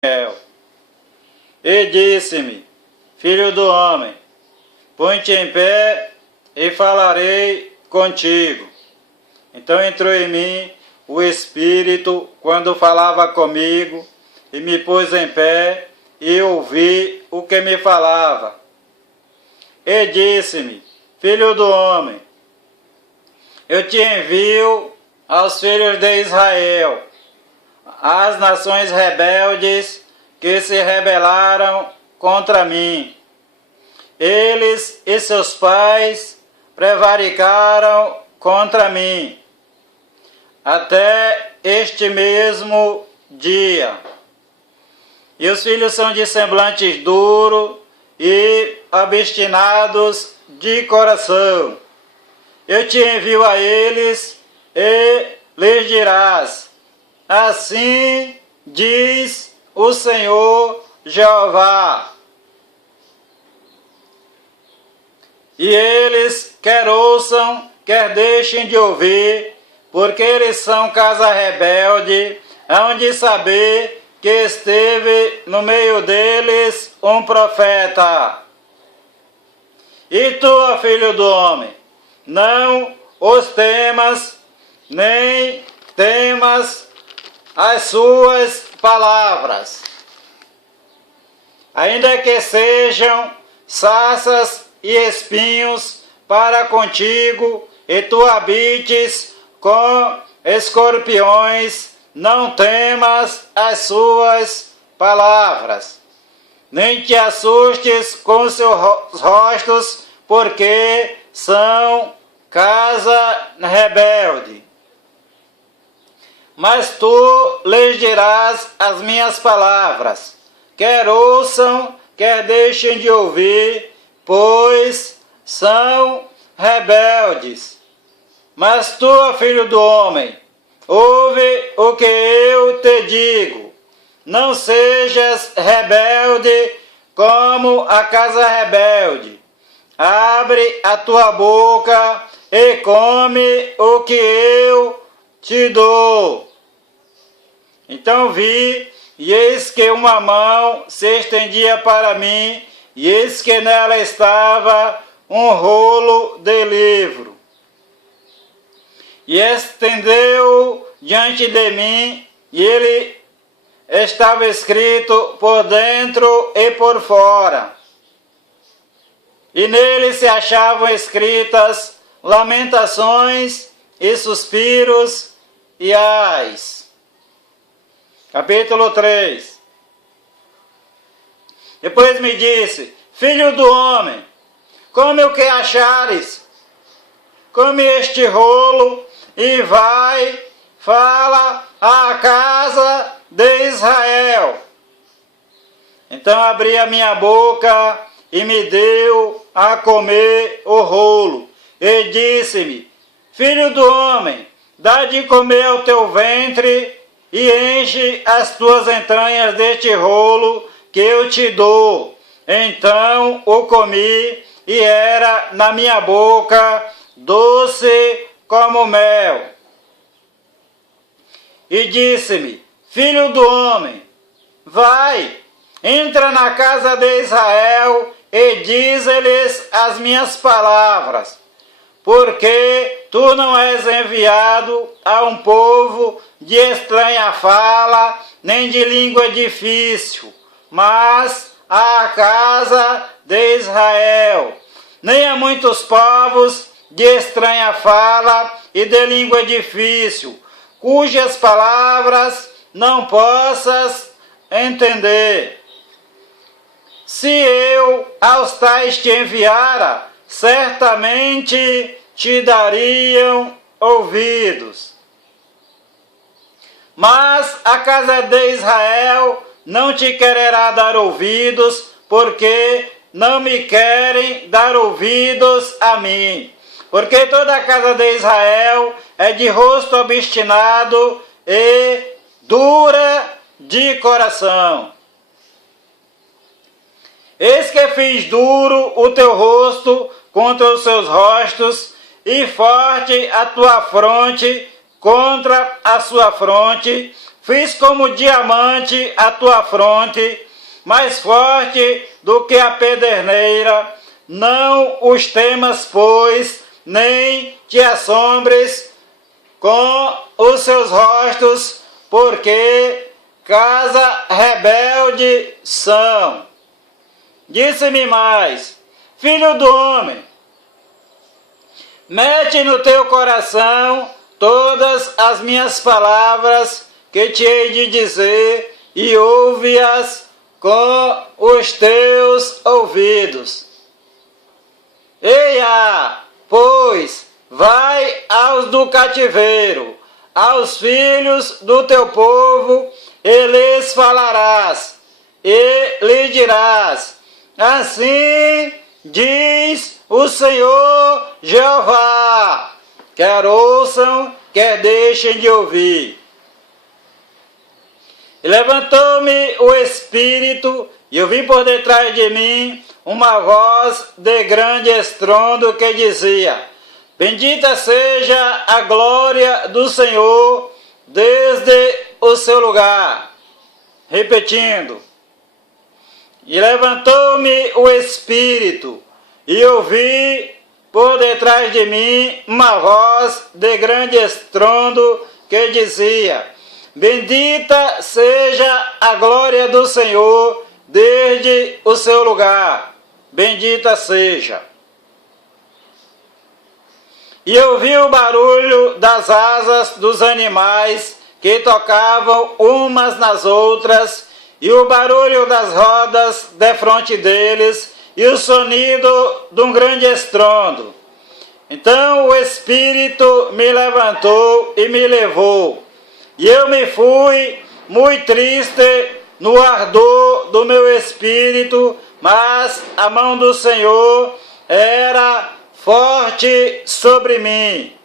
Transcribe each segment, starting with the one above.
E disse-me: Filho do homem, põe-te em pé e falarei contigo. Então entrou em mim o Espírito quando falava comigo, e me pôs em pé e ouvi o que me falava. E disse-me: Filho do homem, eu te envio aos filhos de Israel, às nações rebeldes que se rebelaram contra mim. Eles e seus pais prevaricaram contra mim, até este mesmo dia. E os filhos são de semblantes duro e obstinados de coração. Eu te envio a eles e lhes dirás: assim diz o Senhor Jeová. E eles quer ouçam, quer deixem de ouvir, porque eles são casa rebelde, hão de saber que esteve no meio deles um profeta. E tu, filho do homem, não os temas, nem temas as suas palavras, ainda que sejam sarças e espinhos para contigo, e tu habites com escorpiões, não temas as suas palavras, nem te assustes com seus rostos, porque são casa rebelde. Mas tu lhes dirás as minhas palavras, quer ouçam, quer deixem de ouvir, pois são rebeldes. Mas tu, filho do homem, ouve o que eu te digo. Não sejas rebelde como a casa rebelde. Abre a tua boca e come o que eu te dou. Então vi, e eis que uma mão se estendia para mim, e eis que nela estava um rolo de livro. E estendeu diante de mim, e ele estava escrito por dentro e por fora. E nele se achavam escritas lamentações e suspiros e ais. Capítulo 3. Depois me disse: Filho do homem, come o que achares, come este rolo e vai, fala à casa de Israel. Então abri a minha boca e me deu a comer o rolo, e disse-me: Filho do homem, dá de comer ao teu ventre e enche as tuas entranhas deste rolo que eu te dou. Então o comi, e era na minha boca doce como mel. E disse-me: Filho do homem, vai, entra na casa de Israel e dize-lhes as minhas palavras, porque tu não és enviado a um povo de estranha fala, nem de língua difícil, mas à casa de Israel. Nem a muitos povos de estranha fala e de língua difícil, cujas palavras não possas entender. Se eu aos tais te enviara, certamente te dariam ouvidos. Mas a casa de Israel não te quererá dar ouvidos, porque não me querem dar ouvidos a mim. Porque toda a casa de Israel é de rosto obstinado e dura de coração. Eis que fiz duro o teu rosto contra os seus rostos, e forte a tua fronte contra a sua fronte, Fiz como diamante a tua fronte, mais forte do que a pederneira. Não os temas, pois, nem te assombres com os seus rostos, porque casa rebelde são. Disse-me mais: filho do homem, mete no teu coração todas as minhas palavras que te hei de dizer, e ouve-as com os teus ouvidos. Eia, pois, vai aos do cativeiro, aos filhos do teu povo, e lhes falarás, e lhe dirás: assim diz o Senhor Jeová, quer ouçam, quer deixem de ouvir. E levantou-me o Espírito, e eu vi por detrás de mim uma voz de grande estrondo que dizia: bendita seja a glória do Senhor desde o seu lugar. Repetindo. E levantou-me o Espírito, e ouvi por detrás de mim uma voz de grande estrondo que dizia: bendita seja a glória do Senhor desde o seu lugar. Bendita seja. E eu vi o barulho das asas dos animais que tocavam umas nas outras, e o barulho das rodas defronte deles, e o sonido de um grande estrondo. Então o Espírito me levantou e me levou, e eu me fui muito triste no ardor do meu espírito, mas a mão do Senhor era forte sobre mim.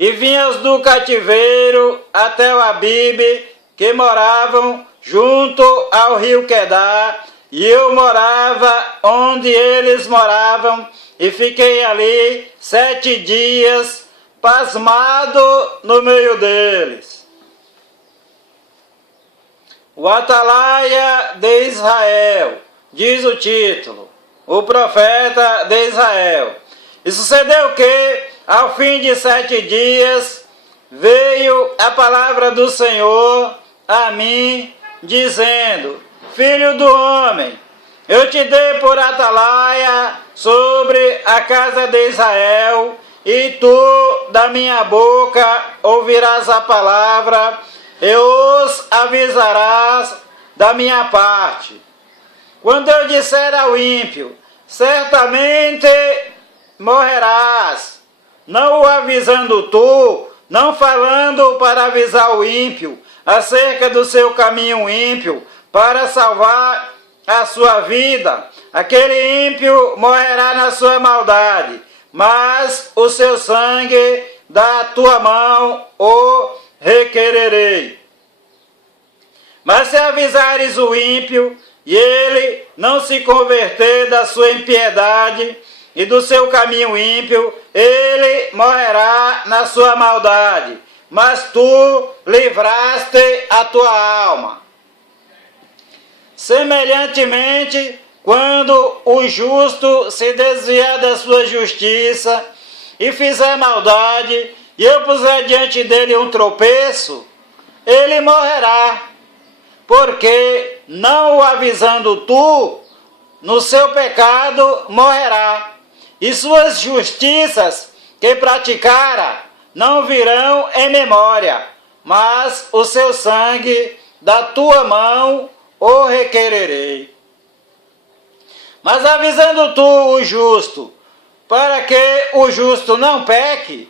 E vinha os do cativeiro até o Abibe, que moravam junto ao rio Quedar, e eu morava onde eles moravam, e fiquei ali 7 dias, pasmado no meio deles. O Atalaia de Israel, diz o título, o profeta de Israel. E sucedeu que, ao fim de 7 dias, veio a palavra do Senhor a mim, dizendo: filho do homem, eu te dei por atalaia sobre a casa de Israel, e tu da minha boca ouvirás a palavra, e os avisarás da minha parte. Quando eu disser ao ímpio: certamente morrerás, não o avisando tu, não falando para avisar o ímpio acerca do seu caminho ímpio, para salvar a sua vida, aquele ímpio morrerá na sua maldade, mas o seu sangue da tua mão o requererei. Mas se avisares o ímpio, e ele não se converter da sua impiedade e do seu caminho ímpio, ele morrerá na sua maldade, mas tu livraste a tua alma. Semelhantemente, quando o justo se desviar da sua justiça e fizer maldade, e eu puser diante dele um tropeço, ele morrerá, porque não o avisando tu, no seu pecado morrerá, e suas justiças que praticara não virão em memória, mas o seu sangue da tua mão o requererei. Mas avisando tu o justo, para que o justo não peque,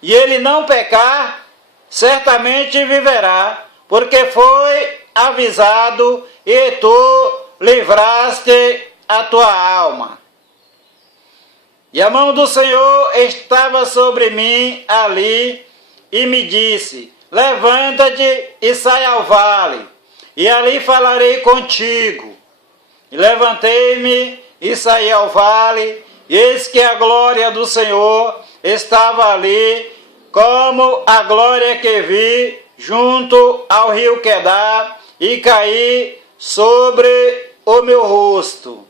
e ele não pecar, certamente viverá, porque foi avisado, e tu livraste a tua alma. E a mão do Senhor estava sobre mim ali, e me disse: levanta-te e sai ao vale, e ali falarei contigo. E levantei-me e saí ao vale, e eis que a glória do Senhor estava ali, como a glória que vi junto ao rio Quedar, e caí sobre o meu rosto.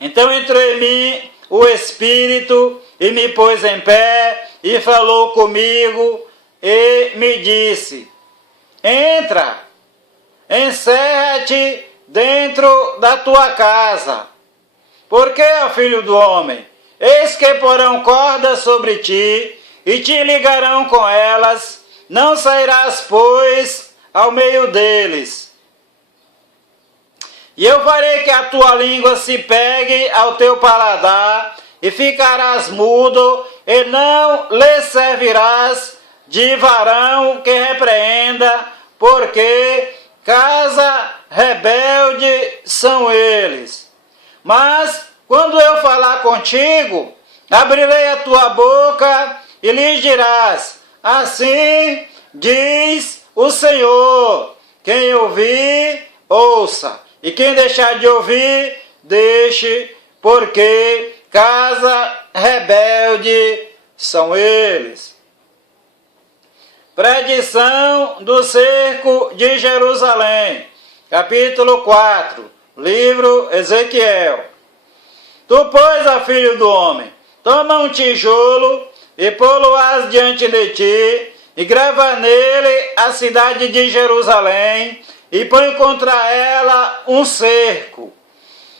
Então entrou em mim o Espírito e me pôs em pé e falou comigo e me disse: entra, encerra-te dentro da tua casa. Porque, ó filho do homem, eis que porão cordas sobre ti e te ligarão com elas, não sairás, pois, ao meio deles. E eu farei que a tua língua se pegue ao teu paladar, e ficarás mudo, e não lhe servirás de varão que repreenda, porque casa rebelde são eles. Mas, quando eu falar contigo, abrirei a tua boca e lhes dirás: assim diz o Senhor. Quem ouvir, ouça. E quem deixar de ouvir, deixe, porque casa rebelde são eles. Predição do cerco de Jerusalém. Capítulo 4. Livro Ezequiel. Tu, pois, ó filho do homem, toma um tijolo e pô-lo-ás diante de ti, e grava nele a cidade de Jerusalém, e põe contra ela um cerco,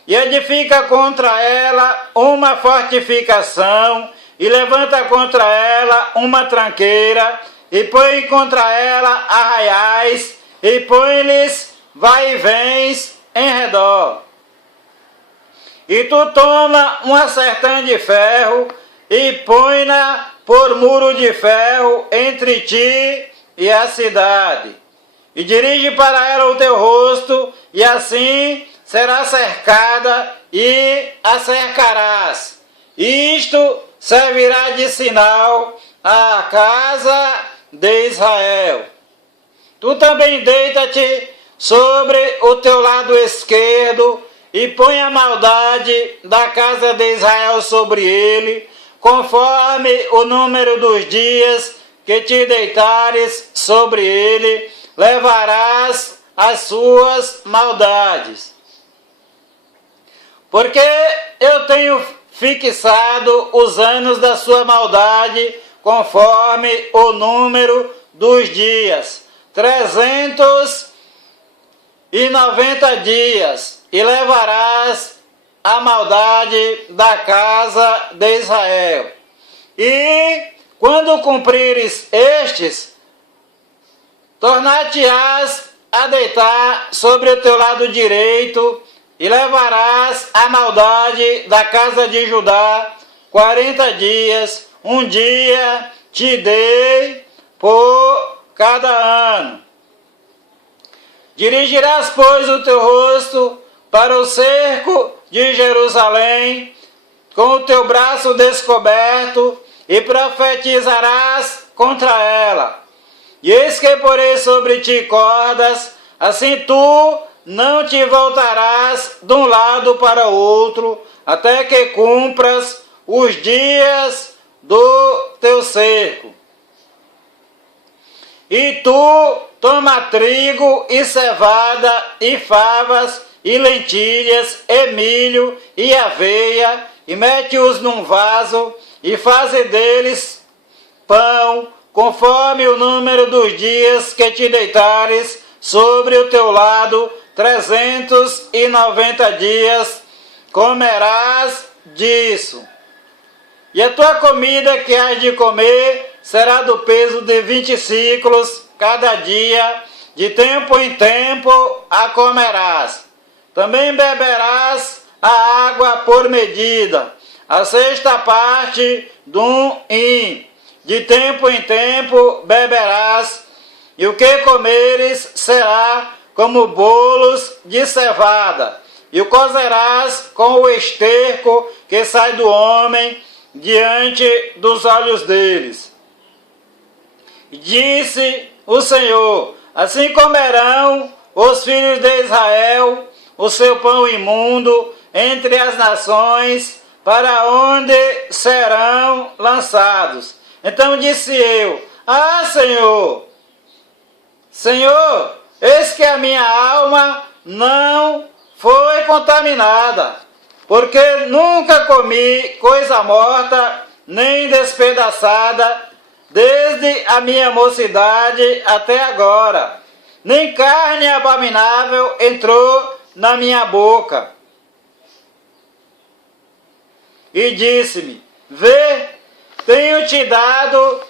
e edifica contra ela uma fortificação, e levanta contra ela uma tranqueira, e põe contra ela arraiais, e põe-lhes vai e vens em redor. E tu toma uma sertã de ferro, e põe-na por muro de ferro entre ti e a cidade. E dirige para ela o teu rosto, e assim será cercada, e a cercarás. Isto servirá de sinal à casa de Israel. Tu também deita-te sobre o teu lado esquerdo, e põe a maldade da casa de Israel sobre ele, conforme o número dos dias que te deitares sobre ele, levarás as suas maldades. Porque eu tenho fixado os anos da sua maldade, conforme o número dos dias, 390 dias, e levarás a maldade da casa de Israel. E quando cumprires estes, tornar-te-ás a deitar sobre o teu lado direito, e levarás a maldade da casa de Judá 40 dias, um dia te dei por cada ano. Dirigirás, pois, o teu rosto para o cerco de Jerusalém, com o teu braço descoberto, e profetizarás contra ela. E eis que porei sobre ti cordas, assim tu não te voltarás de um lado para o outro, até que cumpras os dias do teu cerco. E tu toma trigo e cevada e favas e lentilhas e milho e aveia, e mete-os num vaso, e faze deles pão, conforme o número dos dias que te deitares sobre o teu lado, 390 dias comerás disso. E a tua comida que has de comer será do peso de 20 ciclos cada dia, de tempo em tempo a comerás. Também beberás a água por medida, a sexta parte de um hin. De tempo em tempo beberás, e o que comeres será como bolos de cevada, e o cozerás com o esterco que sai do homem diante dos olhos deles. Disse o Senhor: assim comerão os filhos de Israel o seu pão imundo entre as nações, para onde serão lançados. Então disse eu: Ah, Senhor! Senhor, eis que a minha alma não foi contaminada, porque nunca comi coisa morta, nem despedaçada, desde a minha mocidade até agora. Nem carne abominável entrou na minha boca. E disse-me: vê, tenho te dado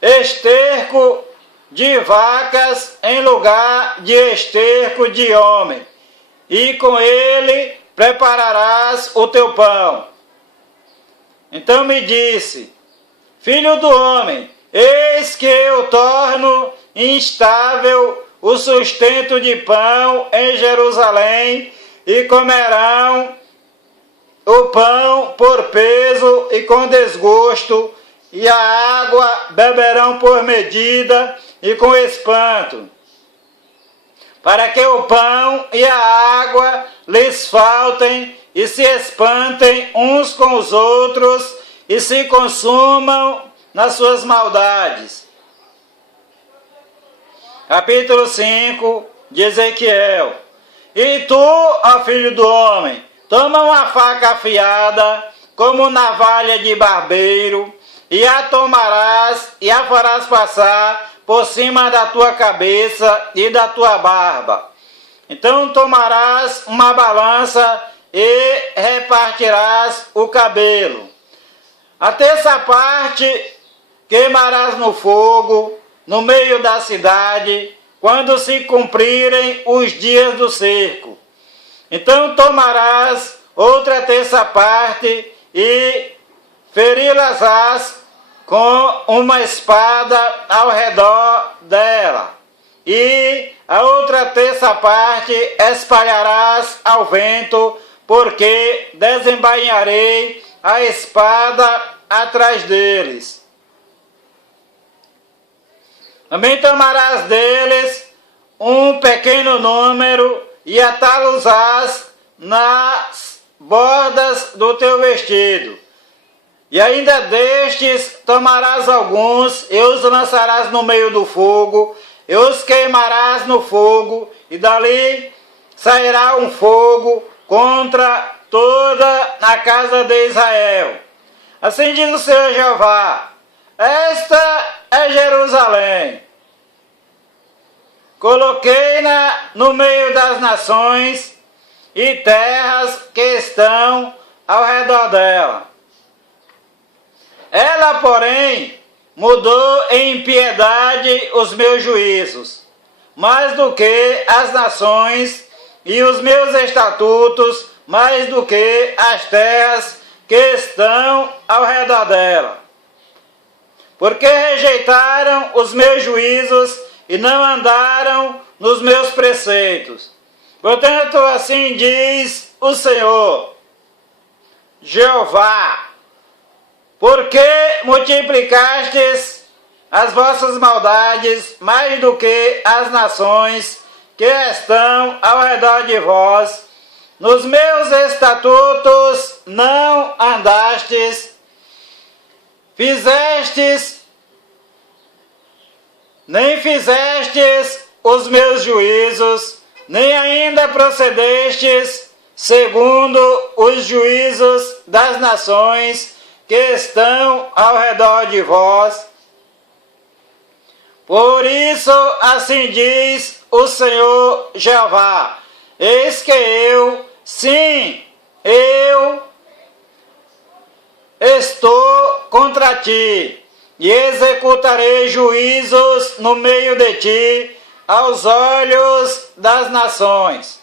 esterco de vacas em lugar de esterco de homem, e com ele prepararás o teu pão. Então me disse: filho do homem, eis que eu torno instável o sustento de pão em Jerusalém, e comerão o pão por peso e com desgosto, e a água beberão por medida e com espanto, para que o pão e a água lhes faltem e se espantem uns com os outros e se consumam nas suas maldades. Capítulo 5 de Ezequiel. E tu, ó filho do homem, toma uma faca afiada, como navalha de barbeiro, e a tomarás e a farás passar por cima da tua cabeça e da tua barba. Então tomarás uma balança e repartirás o cabelo. A terça parte queimarás no fogo, no meio da cidade, quando se cumprirem os dias do cerco. Então tomarás outra terça parte e feri-las-ás com uma espada ao redor dela. E a outra terça parte espalharás ao vento, porque desembainharei a espada atrás deles. Também tomarás deles um pequeno número e atá-los-ás nas bordas do teu vestido. E ainda destes tomarás alguns e os lançarás no meio do fogo, e os queimarás no fogo, e dali sairá um fogo contra toda a casa de Israel. Assim diz o Senhor Jeová: esta é Jerusalém. Coloquei-na no meio das nações e terras que estão ao redor dela. Ela, porém, mudou em impiedade os meus juízos, mais do que as nações, e os meus estatutos, mais do que as terras que estão ao redor dela. Porque rejeitaram os meus juízos e não andaram nos meus preceitos. Portanto, assim diz o Senhor, Jeová: porque multiplicastes as vossas maldades mais do que as nações que estão ao redor de vós, nos meus estatutos não andastes, nem fizestes os meus juízos, nem ainda procedestes segundo os juízos das nações que estão ao redor de vós. Por isso, assim diz o Senhor Jeová: eis que eu, sim, eu estou contra ti, e executarei juízos no meio de ti, aos olhos das nações.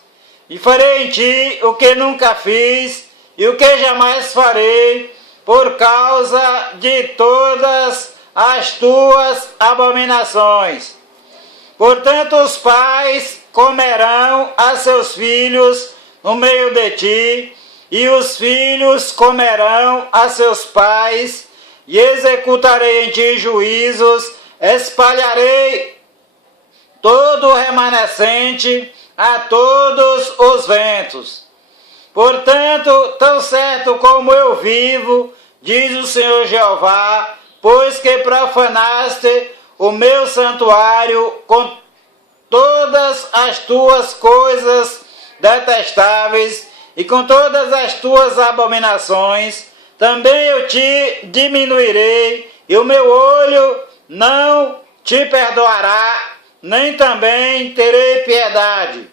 E farei em ti o que nunca fiz, e o que jamais farei, por causa de todas as tuas abominações. Portanto, os pais comerão a seus filhos no meio de ti, e os filhos comerão a seus pais, e executarei em ti juízos, espalharei todo o remanescente a todos os ventos. Portanto, tão certo como eu vivo, diz o Senhor Jeová, pois que profanaste o meu santuário com todas as tuas coisas detestáveis e com todas as tuas abominações, também eu te diminuirei, e o meu olho não te perdoará, nem também terei piedade.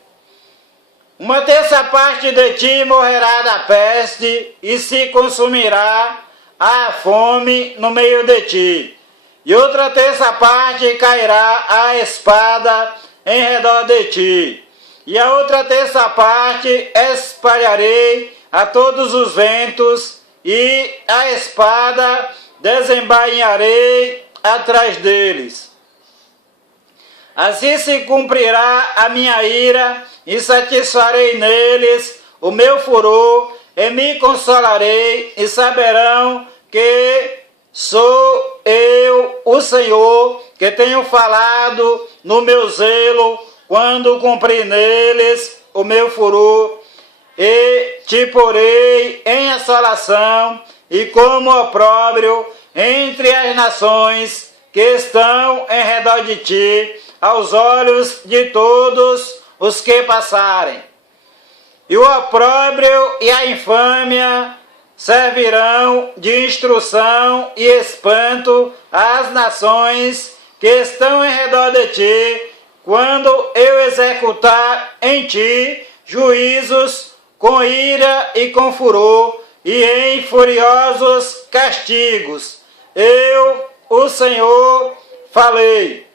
Uma terça parte de ti morrerá da peste, e se consumirá a fome no meio de ti. E outra terça parte cairá a espada em redor de ti. E a outra terça parte espalharei a todos os ventos, e a espada desembainharei atrás deles. Assim se cumprirá a minha ira, e satisfarei neles o meu furor, e me consolarei, e saberão que sou eu, o Senhor, que tenho falado no meu zelo, quando cumpri neles o meu furor, e te porei em assolação e como opróbrio entre as nações que estão em redor de ti, aos olhos de todos os que passarem. E o opróbrio e a infâmia servirão de instrução e espanto às nações que estão em redor de ti, quando eu executar em ti juízos com ira e com furor, e em furiosos castigos. Eu, o Senhor, falei.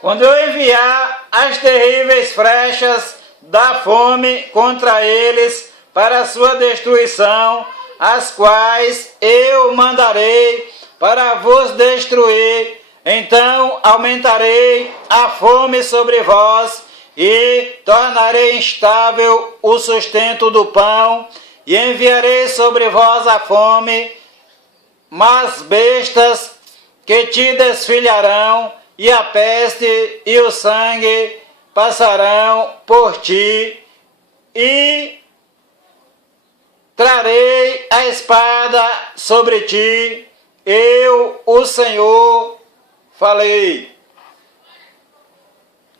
Quando eu enviar as terríveis flechas da fome contra eles para a sua destruição, as quais eu mandarei para vos destruir, então aumentarei a fome sobre vós, e tornarei instável o sustento do pão, e enviarei sobre vós a fome, mas bestas que te desfilharão, e a peste e o sangue passarão por ti, e trarei a espada sobre ti. Eu, o Senhor, falei.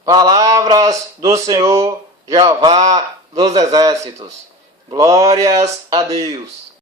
Palavras do Senhor, Jeová dos Exércitos. Glórias a Deus.